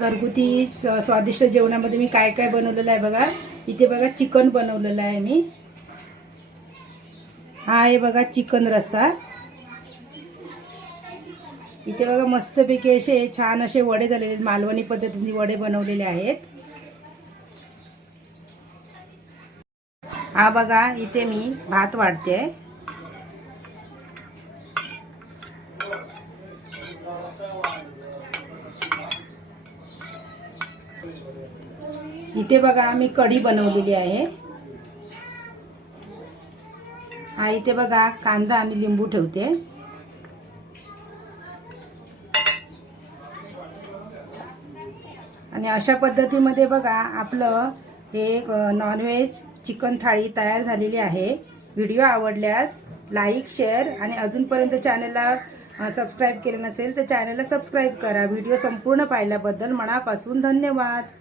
घरगुती स्वादिष्ट जेवणामध्ये मी काय काय बनवलेलं आहे बघा। इथे बघा चिकन बनवलेलं आहे मी। हा आहे बघा चिकन रस्सा। इथे बघा मस्तपैकी असे छान असे वडे झालेले, मालवणी पद्धतीने वडे बनवलेले आहेत। हा बघा इथे मी भात वाढते। इथे बघा मी कढी बनवलेली आहे। हा इथे बघा कांदा आणि लिंबू ठेवते। आणि अशा पद्धतीमध्ये बघा आपलं एक नॉनव्हेज चिकन थाळी तयार झालेली आहे। व्हिडिओ आवडल्यास लाईक शेअर आणि अजूनपर्यंत चॅनलला सबस्क्राईब केले नसेल तर चॅनलला सबस्क्राईब करा। व्हिडिओ संपूर्ण पाहिल्याबद्दल मनापासून धन्यवाद।